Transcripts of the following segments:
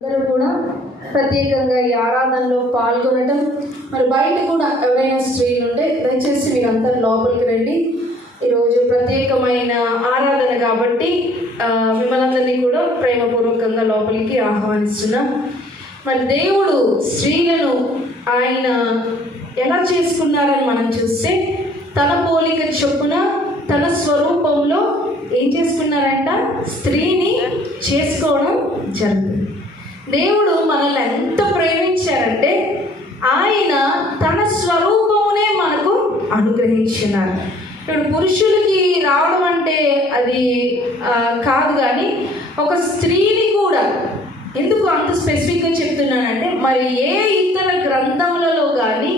అందరూ కూడా ప్రత్యేకంగా ఈ ఆరాధనలో పాల్గొనడం, మరి బయట కూడా ఎవరైనా స్త్రీలు ఉంటే దయచేసి మీరందరూ లోపలికి రండి. ఈరోజు ప్రత్యేకమైన ఆరాధన కాబట్టి మిమ్మల్ని కూడా ప్రేమపూర్వకంగా లోపలికి ఆహ్వానిస్తున్నాం. మరి దేవుడు స్త్రీలను ఆయన ఎలా చేసుకున్నారని మనం చూస్తే, తన పోలిక చొప్పున తన స్వరూపంలో ఏం చేసుకున్నారంట? స్త్రీని చేసుకోవడం జరుగుతుంది. దేవుడు మనల్ని ఎంత ప్రేమించారంటే ఆయన తన స్వరూపమునే మనకు అనుగ్రహించినారు. ఇప్పుడు పురుషులకి రావడం అంటే అది కాదు, కానీ ఒక స్త్రీని కూడా ఎందుకు అంత స్పెసిఫిక్గా చెప్తున్నానంటే, మరి ఏ ఇతర గ్రంథములలో కానీ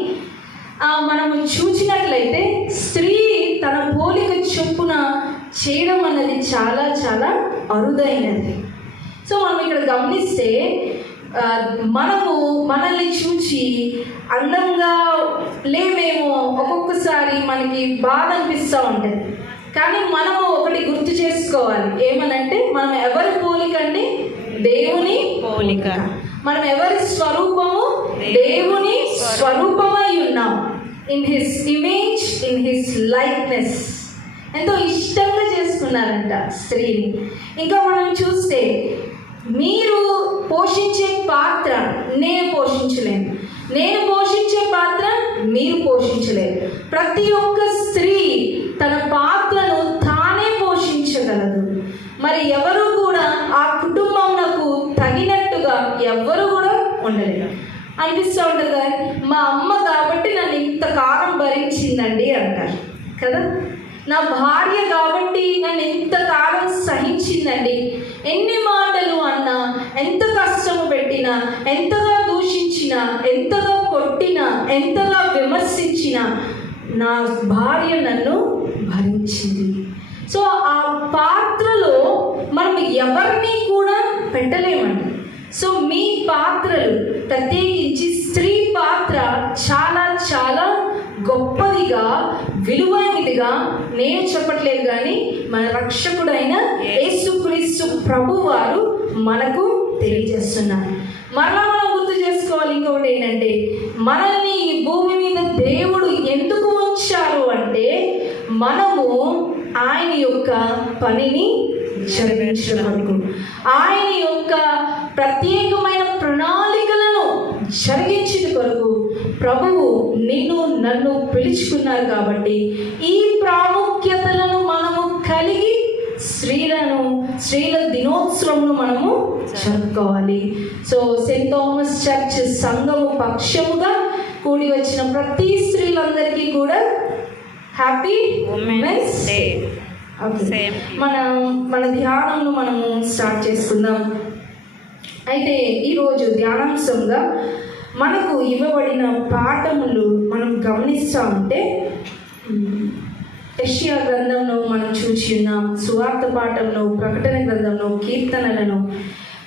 మనము చూసినట్లయితే స్త్రీ తన పోలిక చొప్పున చేయడం అన్నది చాలా చాలా అరుదైనది. సో మనం ఇక్కడ గమనిస్తే మనల్ని చూచి అందంగా లేమేమో ఒక్కొక్కసారి మనకి బాధ అనిపిస్తూ ఉంటుంది. కానీ మనము ఒకటి గుర్తు చేసుకోవాలి, ఏమనంటే మనం ఎవరి పోలిక అండి? దేవుని పోలిక. మనం ఎవరి స్వరూపము? దేవుని స్వరూపమై ఉన్నాం. In his image, in his likeness. ఎంతో ఇష్టంగా చేసుకున్నారంట స్త్రీని. ఇంకా మనం చూస్తే, మీరు పోషించే పాత్ర నేను పోషించలేను, నేను పోషించే పాత్ర మీరు పోషించలేరు. ప్రతి ఒక్క స్త్రీ తన పాత్రను తానే పోషించగలదు. మరి ఎవరు కూడా ఆ కుటుంబంకు తగినట్టుగా ఎవరు కూడా ఉండలేరు. అనిపిస్తూ ఉంటుంది కదా, మా అమ్మ కాబట్టి నన్ను ఇంతకాలం భరించిందండి అంటారు కదా. నా భార్య కాబట్టి నన్ను ఇంతకాలం సహించిందండి. ఎన్ని మాటలు అన్నా, ఎంత కష్టము పెట్టినా, ఎంతగా దూషించినా, ఎంతగా కొట్టినా, ఎంతగా విమర్శించినా నా భార్య నన్ను భరించింది. సో ఆ పాత్రలో మనం ఎవరిని కూడా పెట్టలేమండి. సో మీ పాత్రలు, ప్రత్యేకించి స్త్రీ పాత్ర చాలా చాలా గొప్పదిగా, విలువైనదిగా నేను చెప్పట్లేదు, కానీ మన రక్షకుడైన యేసుక్రీస్తు ప్రభువారు మనకు తెలియజేస్తున్నారు. మరలా మనం గుర్తు చేసుకోవాలి ఇంకొకటి ఏంటంటే, మనల్ని ఈ భూమి మీద దేవుడు ఎందుకు ఉంచారు అంటే, మనము ఆయన యొక్క పనిని జరిగించడానికి, ఆయన యొక్క ప్రత్యేకమైన ప్రణాళికలను జరిగించిన కొరకు ప్రభువు నిన్ను నన్ను పిలుచుకున్నారు. కాబట్టి ఈ ప్రాముఖ్యతలను మనము కలిగి స్త్రీల దినోత్సవమును మనము జరుపుకోవాలి. సో సెయింట్ థామస్ చర్చ్ సంఘము పక్షముగా కూడి వచ్చిన ప్రతి స్త్రీలందరికీ కూడా హ్యాపీ ఉమెన్స్ డే. మన ధ్యానంను మనము స్టార్ట్ చేసుకుందాం. అయితే ఈరోజు ధ్యానాంశంగా మనకు ఇవ్వబడిన పాఠములు మనం గమనిస్తూ ఉంటే, యెషయా గ్రంథంలో మనం చూసి ఉన్నాం, సువార్త పాఠంలో, ప్రకటన గ్రంథంలో, కీర్తనలను.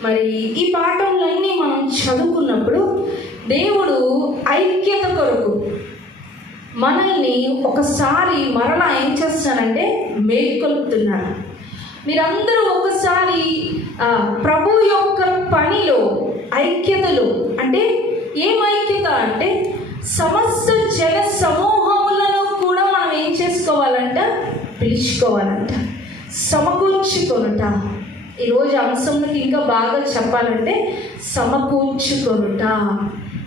మరి ఈ పాఠములన్నీ మనం చదువుకున్నప్పుడు దేవుడు ఐక్యత కొరకు మనల్ని ఒకసారి మరలా ఏం చేస్తానంటే మేల్కొల్పుతున్నారు. మీరందరూ ఒకసారి ప్రభు యొక్క పనిలో ఐక్యతలో, అంటే ఏం ఐక్యత అంటే సమస్త జన సమూహములను కూడా మనం ఏం చేసుకోవాలంట? పిలుచుకోవాలంట, సమకూర్చుకొనుట. ఈరోజు అంశంకి ఇంకా బాగా చెప్పాలంటే సమకూర్చుకొనుట.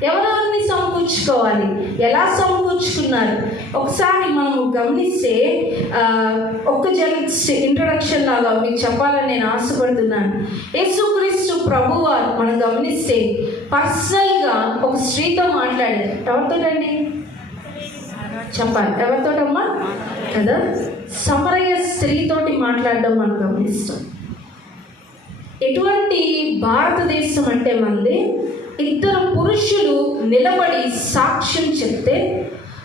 ఎవరెవరిని సమకూర్చుకోవాలి? ఎలా సమకూర్చుకున్నారు? ఒకసారి మనము గమనిస్తే, ఒక్క ఇంట్రడక్షన్ లాగా మీకు చెప్పాలని నేను ఆశపడుతున్నాను. యేసుక్రీస్తు ప్రభువారు మనం గమనిస్తే పర్సనల్గా ఒక స్త్రీతో మాట్లాడారు. ఎవరితోటండి చెప్పాలి? ఎవరితోటమ్మా కదా? సమరయ స్త్రీతోటి మాట్లాడడం మనం గమనిస్తాం. ఎటువంటి భారతదేశం అంటే మనది, ఇద్దరు పురుషులు నిలబడి సాక్ష్యం చెప్తే,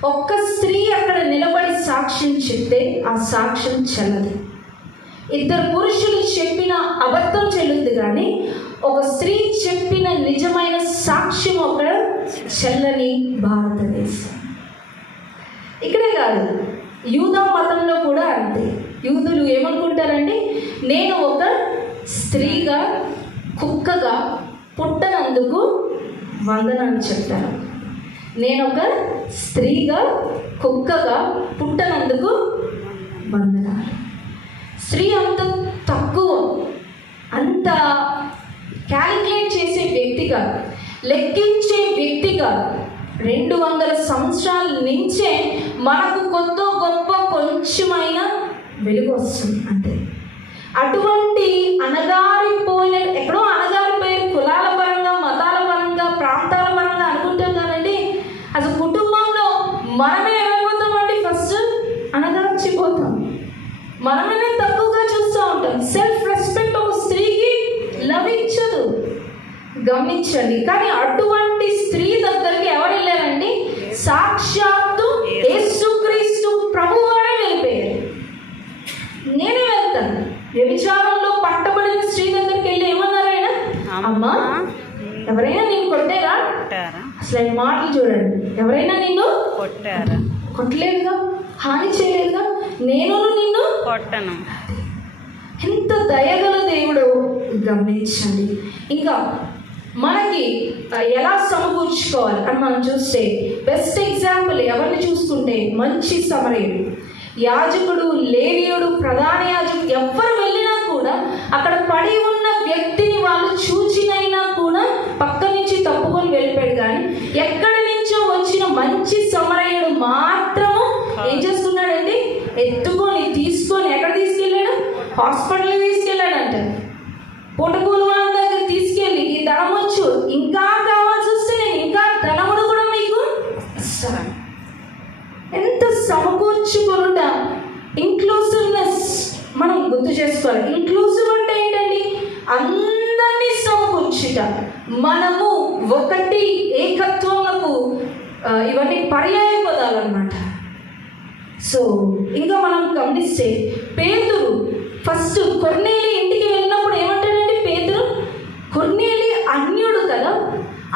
ఒక్క స్త్రీ అక్కడ నిలబడి సాక్ష్యం చెప్తే ఆ సాక్ష్యం చెల్లదు. ఇద్దరు పురుషులు చెప్పిన అబద్ధం చెల్లుద్ది, కానీ ఒక స్త్రీ చెప్పిన నిజమైన సాక్ష్యం అక్కడ చెల్లని భారతదేశం. ఇక్కడే కాదు, యూదా మతంలో కూడా అంతే. యూదులు ఏమనుకుంటారండి? నేను ఒక స్త్రీగా, కుక్కగా పుట్ట వందనాలు చెప్తాను. నేను ఒక స్త్రీగా కుక్కగా పుట్టనందుకు వందనాలు. స్త్రీ అంత తక్కువ, అంత క్యాలిక్యులేట్ చేసే వ్యక్తిగా, లెక్కించే వ్యక్తిగా 200 సంవత్సరాల నుంచే మనకు కొత్త గొప్ప కొంచెమైనా వెలుగు వస్తుంది అంతే. అటువంటి అణగారిపోయిన, ఎక్కడో అణగారిపోయిన కులాల పరంగా, మతాల పరంగా, ప్రాంతాల పరంగా అనుకుంటాం కానండి, అసలు కుటుంబంలో మనమే ఏమైపోతామండి? ఫస్ట్ అణగార్చిపోతాం, మనమే తక్కువగా చూస్తూ ఉంటాం. సెల్ఫ్ రెస్పెక్ట్ ఒక స్త్రీకి లభించదు, గమనించండి. కానీ అటువంటి స్త్రీ దగ్గరికి ఎవరు వెళ్ళారండి? సాక్షాత్తు యేసుక్రీస్తు ప్రభువారే వెళ్ళిపోయారు. నేనే వెళ్తాను. వ్యభిచారంలో పట్టబడిన స్త్రీ దగ్గరికి వెళ్ళి ఏమన్నారు ఆయన? అమ్మా, ఎవరైనా నిన్ను కొట్టారా? అసలు ఆయన మాటలు చూడండి. ఎవరైనా నిన్ను కొట్టలేదుగా, హాని చేయలేదుగా, నేను నిన్ను కొట్టను. ఎంత దయగల దేవుడు, గమనించండి. ఇంకా మనకి ఎలా సమకూర్చుకోవాలి అని మనం చూస్తే బెస్ట్ ఎగ్జాంపుల్ ఎవరిని చూసుకుంటే మంచి సమరయుడు. యాజకుడు, లేవీయుడు, ప్రధాన యాజకుడు ఎవరు వెళ్ళినా కూడా అక్కడ పడి ఉన్న వ్యక్తిని వాళ్ళు చూచినైనా కూడా పక్క నుంచి తప్పుకొని వెళ్ళిపోయాడు. కానీ ఎక్కడి నుంచో వచ్చిన మంచి సమరయుడు మాత్రము ఏం చేస్తున్నాడండి? ఎత్తుకొని తీసుకొని ఎక్కడ తీసుకెళ్ళాడు? హాస్పిటల్కి తీసుకెళ్ళాడంట. పుటకూలు వాళ్ళ దగ్గర తీసుకెళ్ళి, ఈ ధనం వచ్చు, ఇంకా కావాల్సి వస్తే నేను ఇంకా ధనమును కూడా మీకు ఇస్తాను. ఎంత సమకూర్చుకొనుట, ఇంక్లూసివ్నెస్ మనం గుర్తు చేసుకోవాలి. ఇంక్లూసివ్ అంటే ఏంటండి? అందరినీ సమకూర్చుట, మనము ఒకటి, ఏకత్వములకు ఇవన్నీ పర్యాయ పదాలు అన్నమాట. సో ఇంకా మనం గమనిస్తే పేతురు ఫస్ట్ కొర్నేలి ఇంటికి వెళ్ళినప్పుడు ఏమంటాడండి పేతురు? కొర్నేలి అన్యుడు కదా,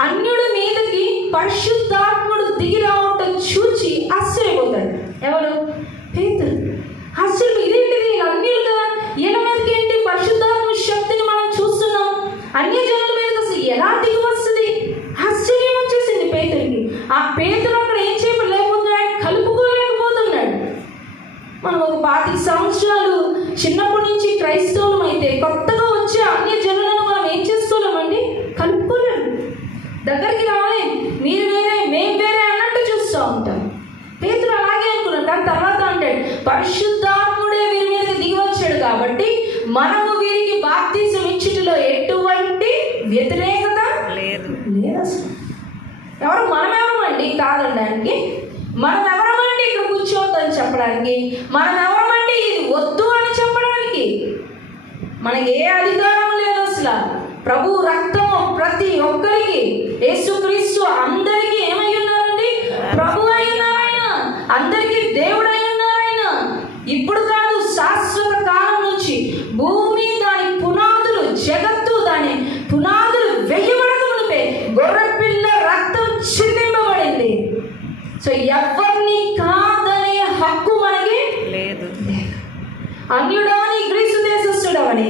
అన్యుడి మీదకి పరిశుద్ధాత్ముడు దిగి రావటం చూచి ఆశ్చర్యపోతాడు. ఎవరు? పేతురు. ఆశ్చర్యం, ఇదేంటిది, అన్యులు కదా, ఈయన మీదకి ఏంటి పరిశుద్ధాత్మ శక్తిని మనం చూస్తున్నాం, అన్యజనుల మీదకి అసలు ఎలా దిగి వస్తుంది? ఆశ్చర్యం వచ్చేసింది పేతురికి. ఆ పేతురు అక్కడ ఏం చేయలేకపోతున్నాడు, కలుపుకోలేకపోతున్నాడు. మనం ఒక 25 సంవత్సరాలు చిన్నప్పటి నుంచి క్రైస్తవులం అయితే కొత్తగా వచ్చే అన్య జనులను మనం ఏం చేసుకోలేమండి? కలుపుకోలేము, దగ్గరికి రాలేం. మీరు వేరే, మేము వేరే అన్నట్టు చూస్తూ ఉంటాం. పేతురు అలాగే అనుకున్నాడు. కానీ తర్వాత అంటాడు, పరిశుద్ధాత్ముడే వీరి మీదకి దిగి వచ్చాడు కాబట్టి మనము వీరికి బాప్తిసం ఇచ్చుటలో ఎటువంటి వ్యతిరేకత లేదు. అసలు ఎవరు? మనమెవరమండి కాదనడానికి? మనం ఎవరమండి ఇక్కడ కూర్చోవద్దని చెప్పడానికి? మనం ఎవరమండి ఇది వద్దు అని చెప్పడానికి? మనకి ఏ అధికారం లేదు అసలు. ప్రభు రక్తము ప్రతి ఒక్కరికి, యేసుక్రీస్తు అందరికీ ఏమై ఉన్నారండి? ప్రభు అయి ఉన్నారాయన, అందరికీ దేవుడు అయి ఉన్నారాయన. ఇప్పుడు కాదు, శాశ్వత కాలం నుంచి భూమి, దాని పునాదులు, జగత్తు దాని పునాదులు వెయ్యబడక మునిపే గొర్రెపిల్ల రక్తం చిందింపబడింది. సో ఎవరిని కాదనే హక్కు మనకి లేదు. అన్యుడవని, గ్రీసు దేశస్థుడవని,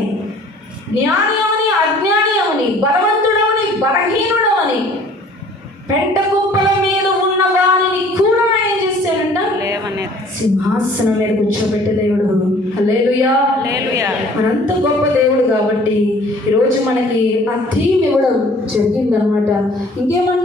జ్ఞాని అవని, అజ్ఞాని అవని, బలవంతుడవని, బలహీనుడవని, పెంట కుప్పల మీద ఉన్న వారిని కూడా ఏం చేస్తాడంట? సింహాసనం మీద కూర్చోబెట్టే దేవుడు. హల్లెలూయా. మనంత గొప్ప దేవుడు కాబట్టి ఈరోజు మనకి ఆ థీమ్ ఇవ్వడం జరిగిందనమాట. ఇంకేమన్నా